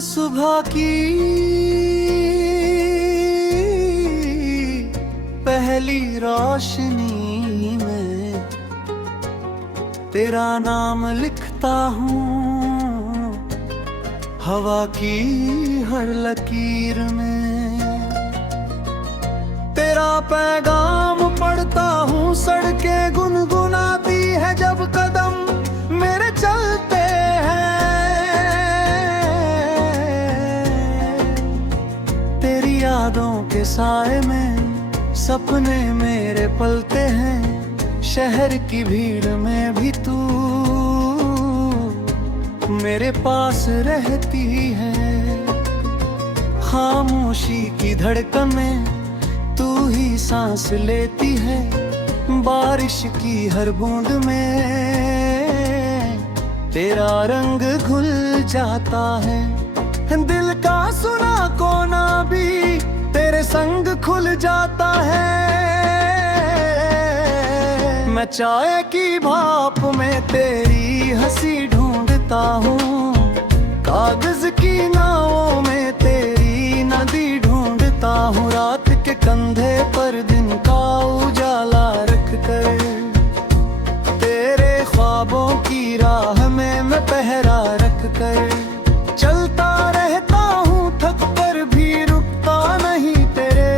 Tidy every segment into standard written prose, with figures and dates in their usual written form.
सुबह की पहली रोशनी में तेरा नाम लिखता हूँ, हवा की हर लकीर में तेरा पैगाम पढ़ता हूँ। सड़कें गुनगुनाती है जब कदम मेरे चलते हैं, तेरी यादों के साए में सपने मेरे पलते हैं। शहर की भीड़ में भी तू मेरे पास रहती है। खामोशी की धड़कन में तू ही सांस लेती है। बारिश की हर बूंद में तेरा रंग घुल जाता है। दिल का सुना कोना भी तेरे संग खुल जाता है। मैं चाय की भाप में तेरी हंसी ढूंढता हूँ, कागज की नावों में तेरी नदी ढूंढता हूँ। रात के कंधे पर दिन का उजाला रख कर तेरे ख्वाबों की राह में मैं पहरा रख कर चलता रहता हूँ। थक कर भी रुकता नहीं तेरे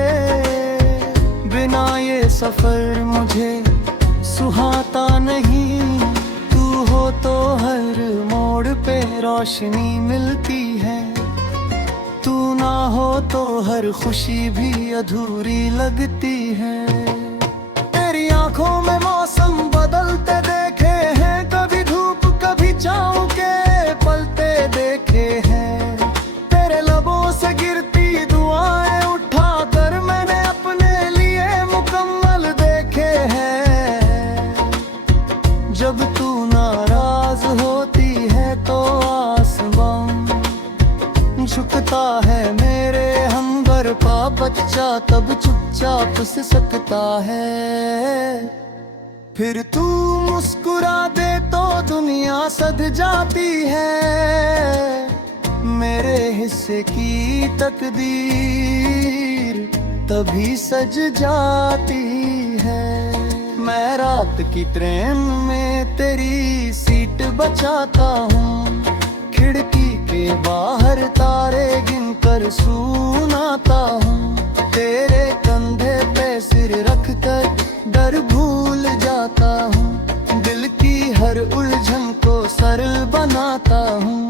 बिना, ये सफर मुझे सुहाता नहीं। तू हो तो हर मोड़ पे रोशनी मिलती है, तू ना हो तो हर खुशी भी अधूरी लगती है। तेरी आंखों में मौसम बदलते देखे हैं, कभी धूप कभी छाँव के पलते देखे हैं। तेरे लबों से गिरती दुआएं उठा कर मैंने अपने लिए मुकम्मल देखे हैं। जब तू नाराज होती है तो आसमान झुकता है मेरे हमदर पा। बच्चा तब चुपचाप से सकता है, फिर तू मुस्कुरा दे तो दुनिया सध जाती है। मेरे हिस्से की तकदीर तभी सज जाती है। मैं रात की ट्रेन में तेरी सीट बचाता हूँ, खिड़की के बाहर तारे गिन कर सुनाता हूँ। तेरे कंधे पे सिर रख कर डर भूल जाता हूँ, दिल की हर उलझन को सरल बनाता हूँ।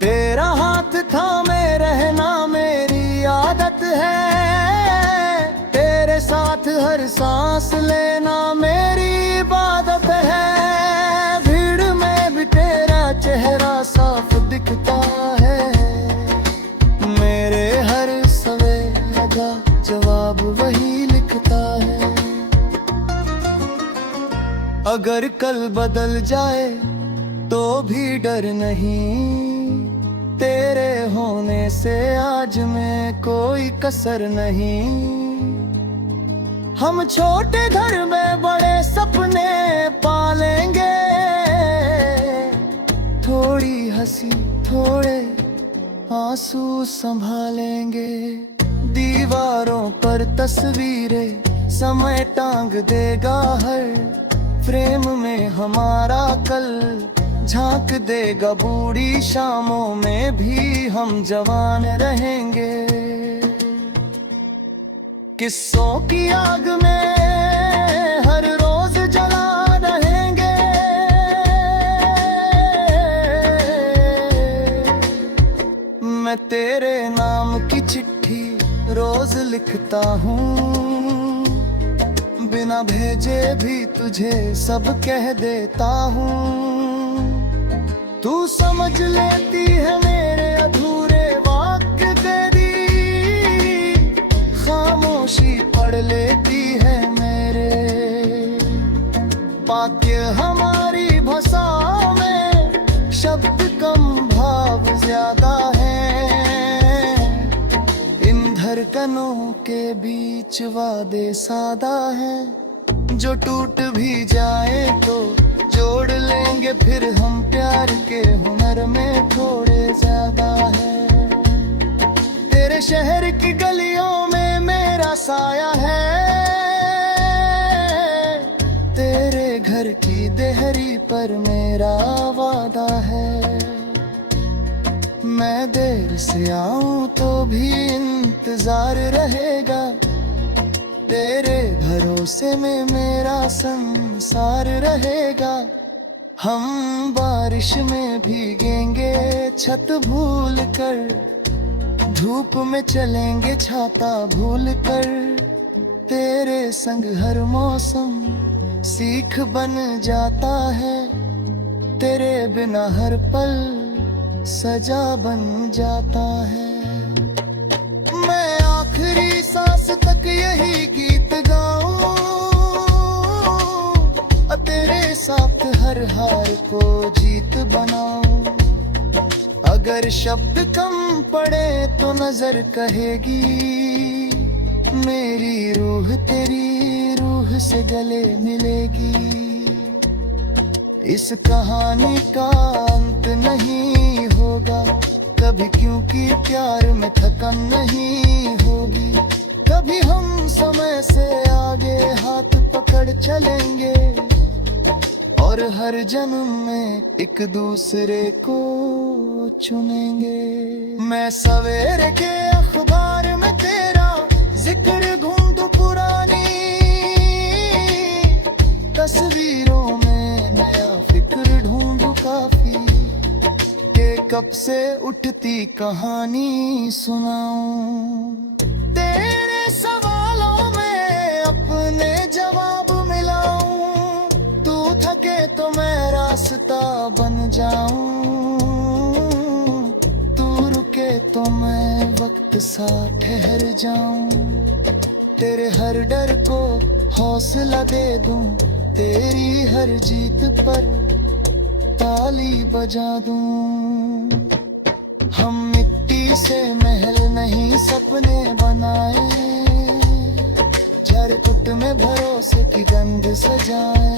तेरा हाथ थामे रहना मेरी आदत है, तेरे साथ हर सांस लेना मेरी इबादत है। भीड़ में भी तेरा चेहरा साफ दिखता है, मेरे हर सवाल का जवाब वही लिखता है। अगर कल बदल जाए तो भी डर नहीं, तेरे होने से आज में कोई कसर नहीं। हम छोटे घर में बड़े सपने पालेंगे, थोड़ी हंसी थोड़े आंसू संभालेंगे। दीवारों पर तस्वीरें समय टांग देगा, हर फ्रेम में हमारा कल झांक देगा। बूढ़ी शामों में भी हम जवान रहेंगे, किस्सों की आग में हर रोज जला रहेंगे। मैं तेरे नाम की चिट्ठी रोज लिखता हूँ, बिना भेजे भी तुझे सब कह देता हूँ। तू समझ लेती है मेरे अधूरे वाक्य, तेरी खामोशी पढ़ लेती है मेरे वाक्य। हमारी भाषा में शब्द कम भाव ज्यादा है, इन धड़कनों के बीच वादे सादा है। जो टूट भी जाए तो जोड़ लेंगे फिर हम प्यार के हुनर में थोड़े ज्यादा है। तेरे शहर की गलियों में मेरा साया है, तेरे घर की देहरी पर मेरा वादा है। मैं देर से आऊं तो भी इंतजार रहेगा, तेरे भरोसे में मेरा संसार रहेगा। हम बारिश में भीगेंगे छत भूल कर, धूप में चलेंगे छाता भूल कर। तेरे संग हर मौसम सीख बन जाता है, तेरे बिना हर पल सजा बन जाता है। मैं आखिरी सांस तक यही गीत गाऊं, तेरे साथ हर हार को जीत बनाऊं। अगर शब्द कम पड़े तो नजर कहेगी, मेरी रूह तेरी रूह से गले मिलेगी। इस कहानी का अंत नहीं होगा कभी, क्योंकि प्यार में थकन नहीं होगी। कभी हम समय से आगे हाथ पकड़ चलेंगे, और हर जन्म में एक दूसरे को चुनेंगे। मैं सवेरे के अखबार में तेरा जिक्र ढूंढूं, पुरानी तस्वीरों में नया फिक्र ढूंढूं काफी, के कब से उठती कहानी सुनाऊं। तेरे सवालों में अपने जवाब मिलाऊं, तू थके तो मैं रास्ता बन जाऊं, तू रुके तो मैं वक्त सा ठहर जाऊं। तेरे हर डर को हौसला दे दूं, तेरी हर जीत पर ताली बजा दूं। हम मिट्टी से महल नहीं सपने बनाए, झरकुट में भरोसे की गंध सजाए।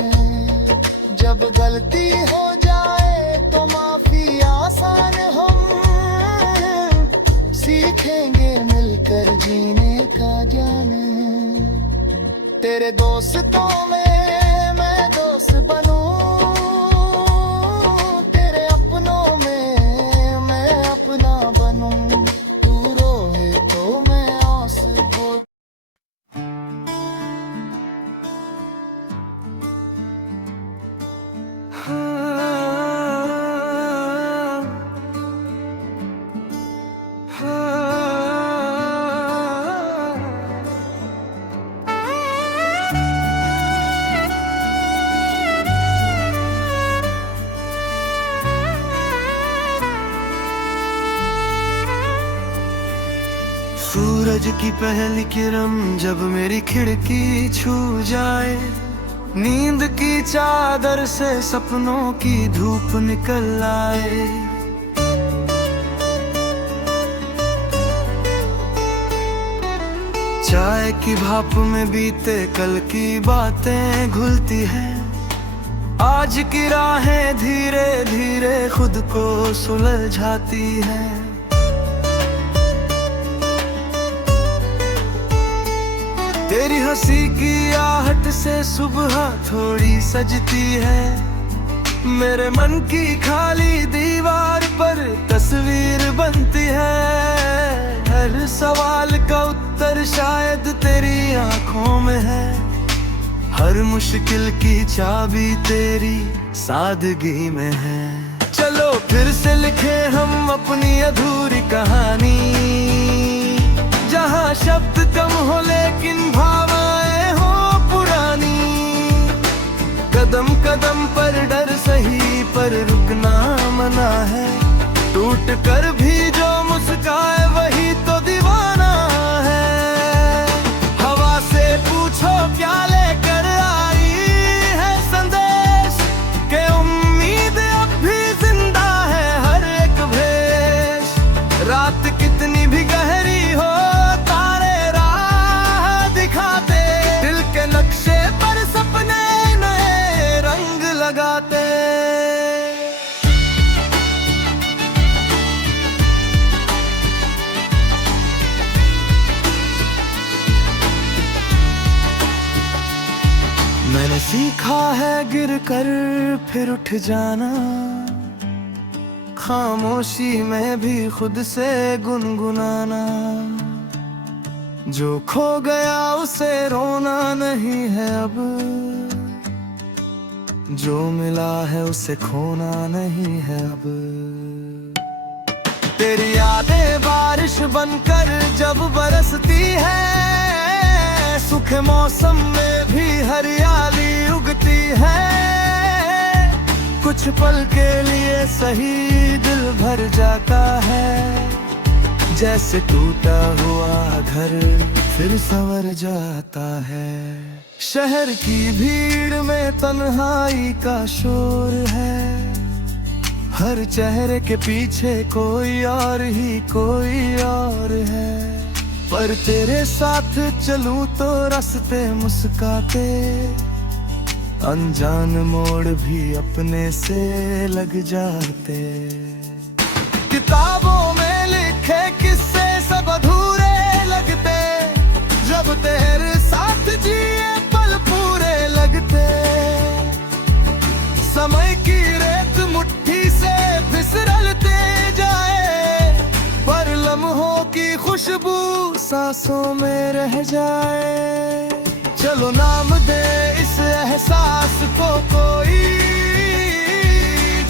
जब गलती हो जाए तो माफी आसान, हम सीखेंगे मिलकर जीने का जाने। तेरे दोस्तों में मैं दोस्त बनूं, तेरे अपनों में मैं अपना बनूं। तू रोए तो मैं आंसू बोल। सूरज की पहली किरण जब मेरी खिड़की छू जाए, नींद की चादर से सपनों की धूप निकल आए। चाय की भाप में बीते कल की बातें घुलती हैं, आज की राहें धीरे धीरे खुद को सुलझाती हैं। तेरी हंसी की आहट से सुबह थोड़ी सजती है, मेरे मन की खाली दीवार पर तस्वीर बनती है। हर सवाल का उत्तर शायद तेरी आंखों में है, हर मुश्किल की चाबी तेरी सादगी में है। चलो फिर से लिखे हम अपनी अधूरी कहानी, जहाँ शब्द कम हो लेकिन भावनाएं हो पुरानी। कदम कदम पर डर सही पर रुकना मना है, टूट कर भी जो मुस्काए वही तो दीवाना है। हवा से पूछो क्या लेकर आई है संदेश, के उम्मीद अब भी जिंदा है हर एक भेष। रात कितनी भी गहरी हो तारे राह दिखाते, दिल के नक्शे पर सपने नए रंग लगाते। सीखा है गिर कर फिर उठ जाना, खामोशी में भी खुद से गुनगुनाना। जो खो गया उसे रोना नहीं है अब, जो मिला है उसे खोना नहीं है अब। तेरी यादें बारिश बनकर जब बरसती है, सुख मौसम में भी हरियाली उगती है। कुछ पल के लिए सही दिल भर जाता है, जैसे टूटा हुआ घर फिर संवर जाता है। शहर की भीड़ में तन्हाई का शोर है, हर चेहरे के पीछे कोई और ही कोई और है। पर तेरे साथ चलूं तो रास्ते मुस्काते, अनजान मोड़ भी अपने से लग जाते। किताबों में लिखे किस्से सब अधूरे लगते, जब तेरे साथ जिए पल पूरे लगते। समय की रेत मुट्ठी से फिसलते जाए, पर लम्हों की खुशबू सांसों में रह जाए। चलो नाम दे इस एहसास को कोई,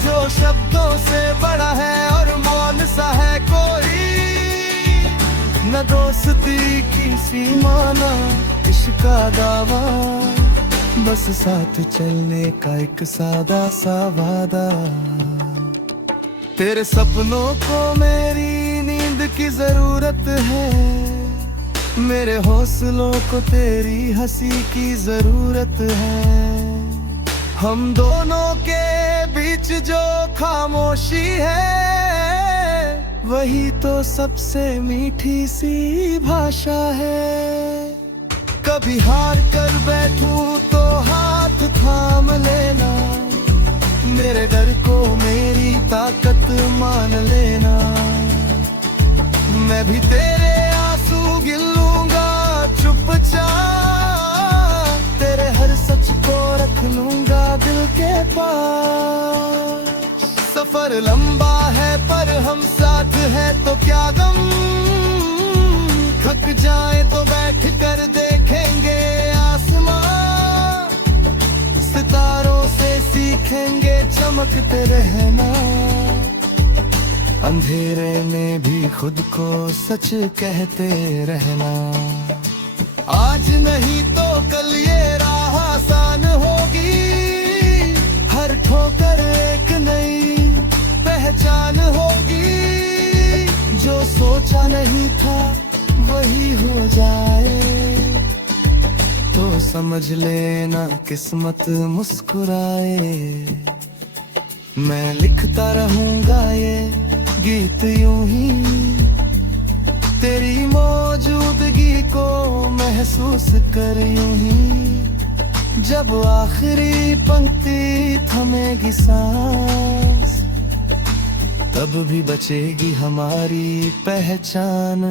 जो शब्दों से बड़ा है और मौन सा है कोई। न दोस्ती की सीमा न इश्क का दावा, बस साथ चलने का एक सादा सा वादा। तेरे सपनों को मेरी नींद की जरूरत है, मेरे हौसलों को तेरी हंसी की जरूरत है। हम दोनों के बीच जो खामोशी है, वही तो सबसे मीठी सी भाषा है। कभी हार कर बैठूं तो हाथ थाम लेना, मेरे डर को मेरी ताकत मान लेना। मैं भी तेरे आंसू गिन लूंगा चुपचाप, तेरे हर सच को रख लूंगा दिल के पास। सफर लंबा है पर हम साथ हैं तो क्या गम, थक जाए तो बैठ कर देखेंगे आसमां। सितारों से सीखेंगे चमकते रहना, अंधेरे में भी खुद को सच कहते रहना। आज नहीं तो कल ये राह आसान होगी, हर ठोकर एक नई पहचान होगी। जो सोचा नहीं था वही हो जाए, तो समझ लेना किस्मत मुस्कुराए। मैं लिखता रहूंगा ये गीत यूं ही, तेरी मौजूदगी को महसूस कर यूं ही। जब आखिरी पंक्ति थमेगी सांस, तब भी बचेगी हमारी पहचान।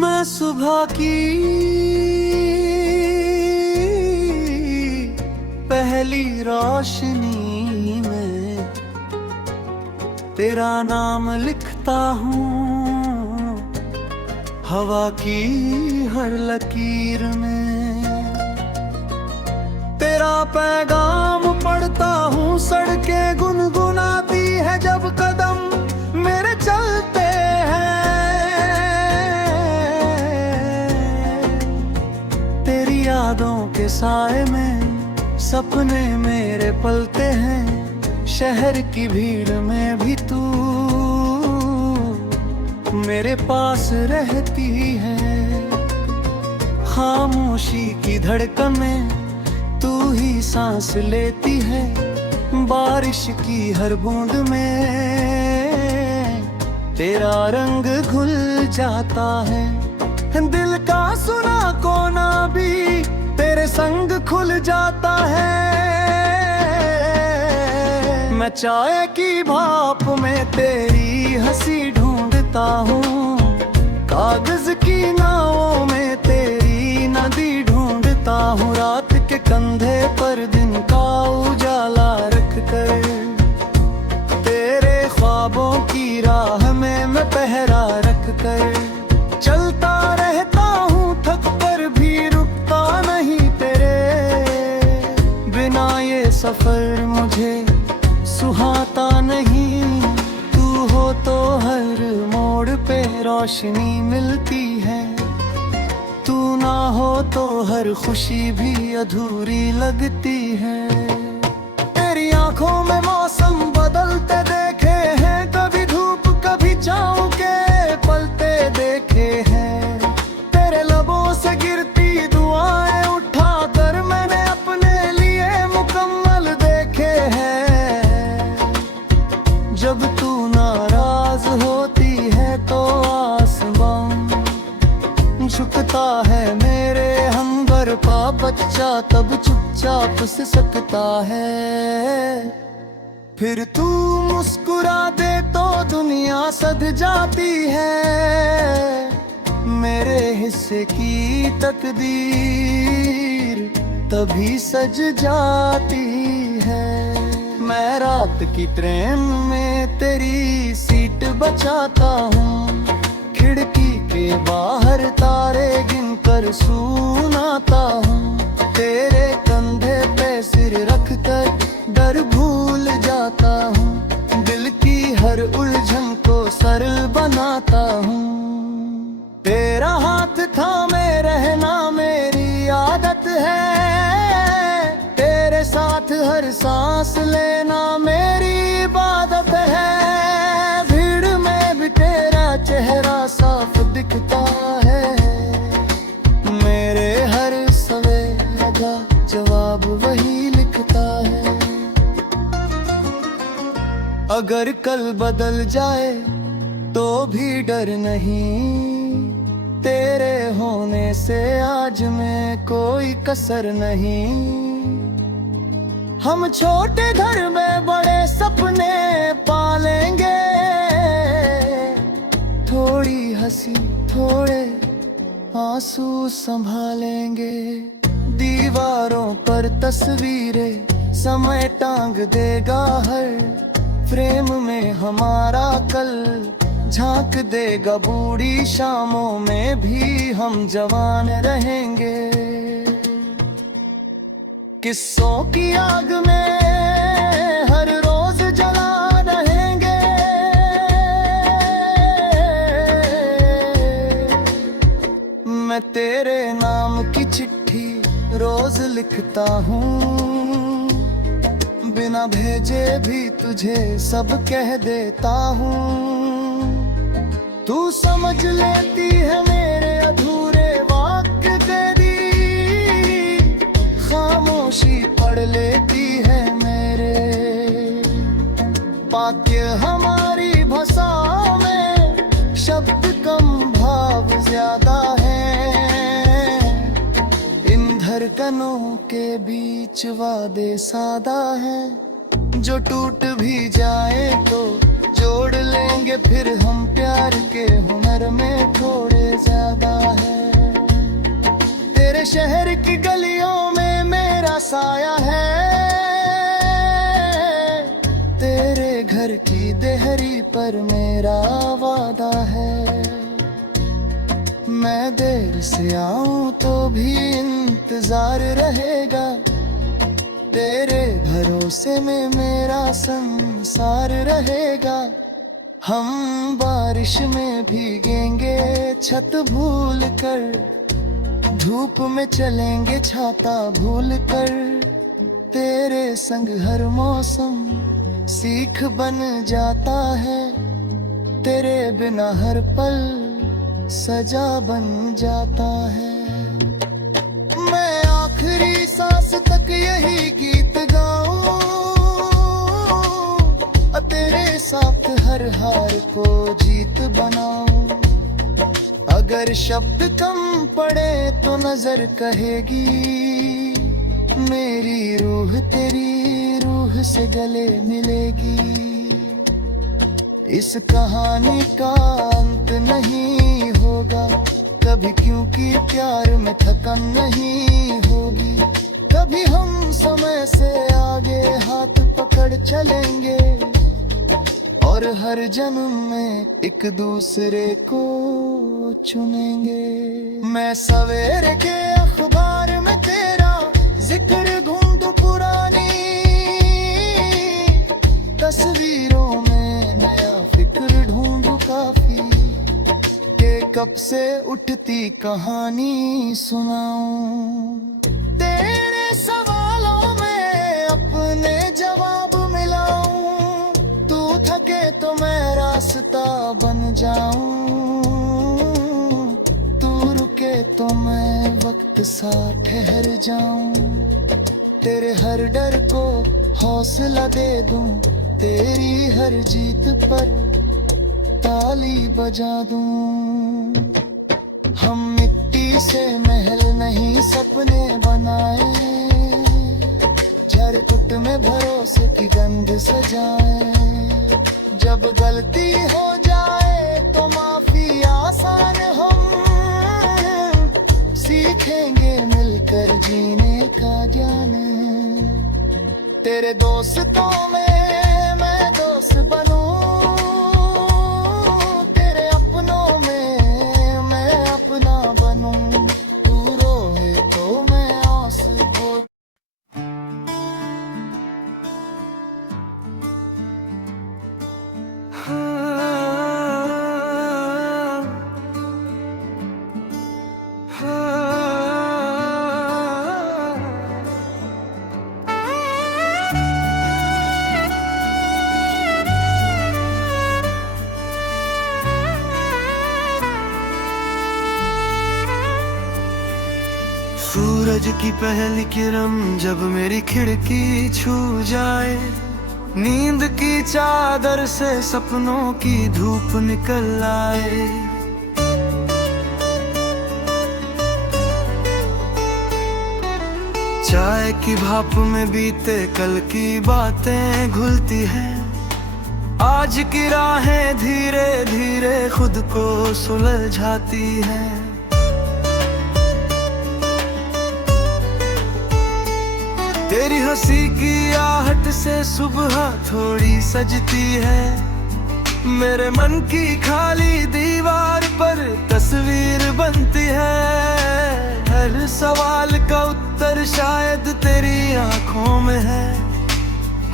मैं सुबह की पहली रोशनी में तेरा नाम लिखता हूँ, हवा की हर लकीर में तेरा पैगाम पढ़ता हूँ। सड़कें गुनगुनाती है जब कदम मेरे चलते यादों के साए में सपने मेरे पलते हैं। शहर की भीड़ में भी तू मेरे पास रहती है। खामोशी की धड़कन में तू ही सांस लेती है बारिश की हर बूंद में, तेरा रंग घुल जाता है। दिल का सुना कोना भी तेरे संग खुल जाता है। मैं चाय की भाप में तेरी हंसी ढूंढता हूँ, कागज की नावों में तेरी नदी ढूंढता हूँ। रात के कंधे पर दिन का उजाला रख कर, तेरे ख्वाबों की राह में मैं पहरा रख कर चलता रहता हूँ, थक कर भी रुकता नहीं तेरे बिना। ये सफर मुझे सुहाता नहीं, तू हो तो हर मोड़ पे रोशनी मिलती है, तू ना हो तो हर खुशी भी अधूरी लगती है। तेरी आंखों में मौसम बदलते देखे हैं, कभी धूप कभी छाँव के पलते देखे हैं। तेरे लबों से गिरती दुआएं उठा कर मैंने अपने लिए मुकम्मल देखे हैं। जब तू नाराज होती है तो आसमान झुकता है मेरे हमदर का बच्चा तब चुपचाप से सकता है। फिर तू मुस्कुरा दे तो दुनिया सध जाती है, मेरे हिस्से की तकदीर तभी सज जाती है। मैं रात की ट्रेन में तेरी सीट बचाता हूँ, खिड़की के बाहर तारे गिन कर सुनाता हूँ। तेरे कंधे पे सिर रख कर डर भूल जाता हूँ, दिल की हर उलझन को सरल बनाता हूँ। तेरा हाथ थामे रहना मेरी आदत है, तेरे साथ हर सांस लेना मेरी इबादत है। भीड़ में भी तेरा चेहरा साफ दिखता है, मेरे हर सवाल का जवाब वही लिखता है। अगर कल बदल जाए तो भी डर नहीं, तेरे होने से आज में कोई कसर नहीं। हम छोटे घर में बड़े सपने पालेंगे, थोड़ी हंसी थोड़े आंसू संभालेंगे। दीवारों पर तस्वीरें समय टांग देगा, हर फ्रेम में हमारा कल झांक देगा। बूढ़ी शामों में भी हम जवान रहेंगे, किस्सों की आग में हर रोज जला रहेंगे। मैं तेरे नाम की चिट्ठी रोज लिखता हूँ, बिना भेजे भी तुझे सब कह देता हूँ। तू समझ लेती है मेरे अधूरे वाक्य, तेरी खामोशी पढ़ लेती है मेरे वाक्य। हमारी भाषा में शब्द कम भाव ज्यादा है, इन धड़कनों के बीच वादे सादा है। जो टूट भी जाए तो जोड़ लेंगे फिर हम, प्यार के हुनर में थोड़े ज्यादा है। तेरे शहर की गलियों में मेरा साया है, तेरे घर की देहरी पर मेरा वादा है। मैं देर से आऊं तो भी इंतजार रहेगा, तेरे भरोसे में मेरा संसार रहेगा। हम बारिश में भीगेंगे छत भूल कर, धूप में चलेंगे छाता भूल कर। तेरे संग हर मौसम सीख बन जाता है, तेरे बिना हर पल सजा बन जाता है। मैं आखिरी सांस तक साथ हर हार को जीत बनाऊं। अगर शब्द कम पड़े तो नजर कहेगी, मेरी रूह तेरी रूह से गले मिलेगी। इस कहानी का अंत नहीं होगा कभी, क्योंकि प्यार में थकन नहीं होगी। कभी हम समय से आगे हाथ पकड़ चलेंगे, और हर जन्म में एक दूसरे को चुनेंगे। मैं सवेरे के अखबार में तेरा जिक्र ढूंढूं, पुरानी तस्वीरों में नया फिक्र ढूंढूं काफी, के कब से उठती कहानी सुनाऊं। तेरे सवालों में अपने जवाब मिलाऊं, तू थके तो मैं रास्ता बन जाऊं, तू रुके तो मैं वक्त सा ठहर जाऊं। तेरे हर डर को हौसला दे दूं, तेरी हर जीत पर ताली बजा दूं। हम मिट्टी से महल नहीं सपने बनाए, झरकुट में भरोसे की गंध सजाए। जब गलती हो जाए तो माफी आसान, हम सीखेंगे मिलकर जीने का जाने। तेरे दोस्तों में मैं दोस्त बनूं, तेरे अपनों में मैं अपना बनूं। तू रोए तो मैं आंसू को सूरज की पहली किरण जब मेरी खिड़की छू जाए, नींद की चादर से सपनों की धूप निकल आए। चाय की भाप में बीते कल की बातें घुलती हैं, आज की राहें धीरे धीरे खुद को सुलझाती हैं। तेरी हंसी की आहट से सुबह थोड़ी सजती है, मेरे मन की खाली दीवार पर तस्वीर बनती है। हर सवाल का उत्तर शायद तेरी आंखों में है,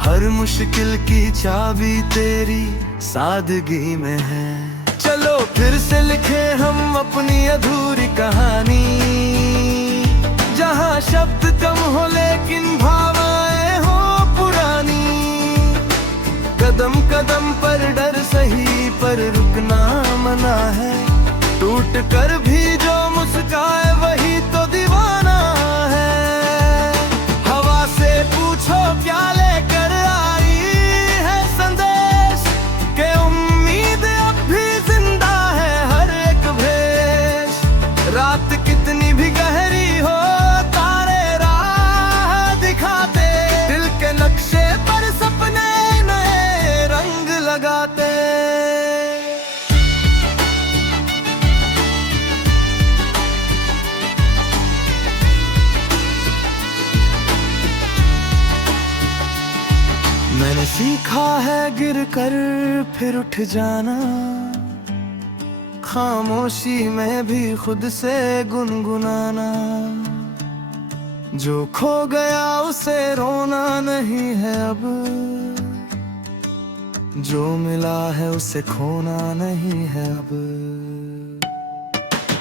हर मुश्किल की चाबी तेरी सादगी में है। चलो फिर से लिखे हम अपनी अधूरी कहानी, जहाँ शब्द कम हो लेकिन भावनाएं हो पुरानी। कदम कदम पर डर सही, पर रुकना मना है। टूट कर भी जो मुस्काए वही तो दीवाना है। हवा से पूछो क्या लेकर आई है संदेश, के उम्मीद अब भी जिंदा है हर एक भेष। रात कितनी भी गहरी हो, नक्शे पर सपने नए रंग लगाते। मैंने सीखा है गिर कर फिर उठ जाना, खामोशी में भी खुद से गुनगुनाना। जो खो गया उसे रोना नहीं है अब, जो मिला है उसे खोना नहीं है अब।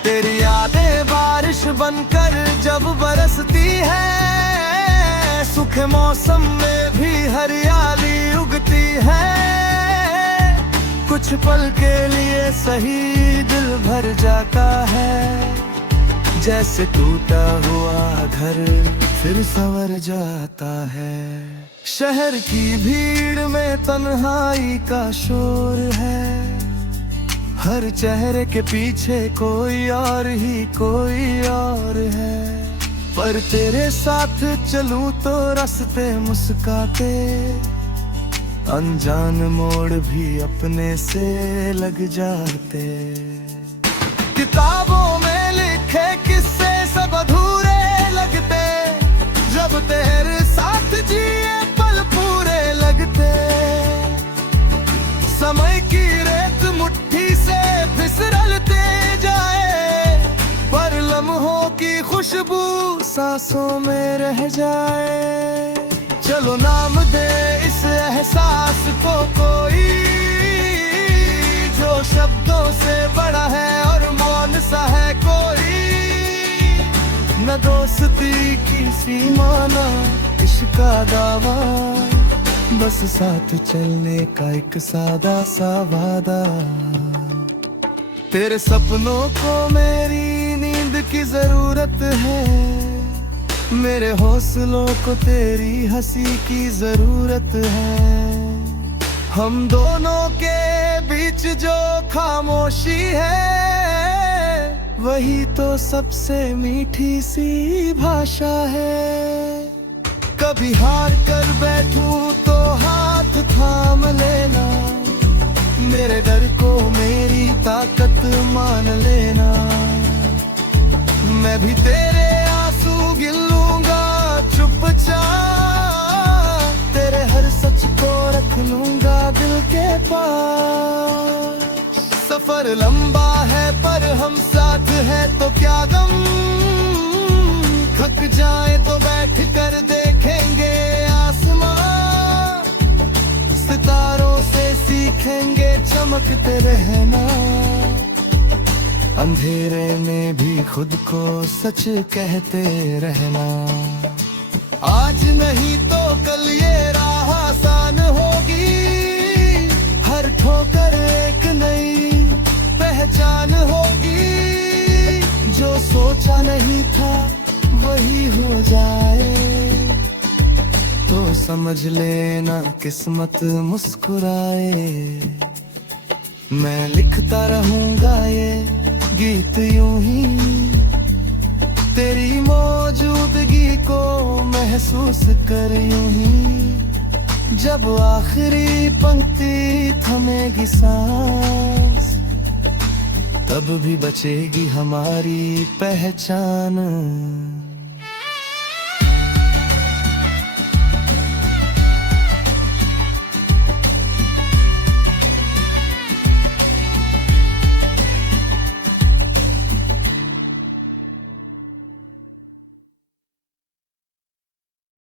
तेरी यादें बारिश बनकर जब बरसती है, सुख मौसम में भी हरियाली उगती है। कुछ पल के लिए सही दिल भर जाता है, जैसे टूटा हुआ घर फिर संवर जाता है। शहर की भीड़ में तन्हाई का शोर है, हर चेहरे के पीछे कोई और है। पर तेरे साथ चलूं तो रास्ते मुस्काते, अनजान मोड़ भी अपने से लग जाते। किताबों में लिखे किस्से सब अधूरे लगते, जब तेरे साथ जिए पल पूरे लगते। समय की रेत मुट्ठी से फिसलते जाए, पर लम्हों की खुशबू सांसों में रह जाए। चलो नाम दे इस एहसास को कोई, जो शब्दों से बड़ा है और मौन सा है कोई। न दोस्ती की सीमा न इश्क का दावा, बस साथ चलने का एक सादा सा वादा। तेरे सपनों को मेरी नींद की जरूरत है, मेरे हौसलों को तेरी हंसी की जरूरत है। हम दोनों के बीच जो खामोशी है, वही तो सबसे मीठी सी भाषा है। कभी हार कर बैठूं तो हाथ थाम लेना, मेरे डर को मेरी ताकत मान लेना। मैं भी तेरे आंसू गिन लूंगा चुपचाप, तेरे हर सच को रख लूंगा दिल के पास। सफर लंबा है पर हम साथ हैं तो क्या गम, थक जाए तो बैठ कर देखेंगे आसमां। सितारों से सीखेंगे चमकते रहना, अंधेरे में भी खुद को सच कहते रहना। आज नहीं तो कल ये राह आसान होगी, हर ठोकर एक नई पहचान होगी। जो सोचा नहीं था वही हो जाए, तो समझ लेना किस्मत मुस्कुराए। मैं लिखता रहूंगा ये गीत यूं ही, तेरी मौजूदगी को महसूस कर यूं ही। जब आखिरी पंक्ति थमेगी सांस, तब भी बचेगी हमारी पहचान।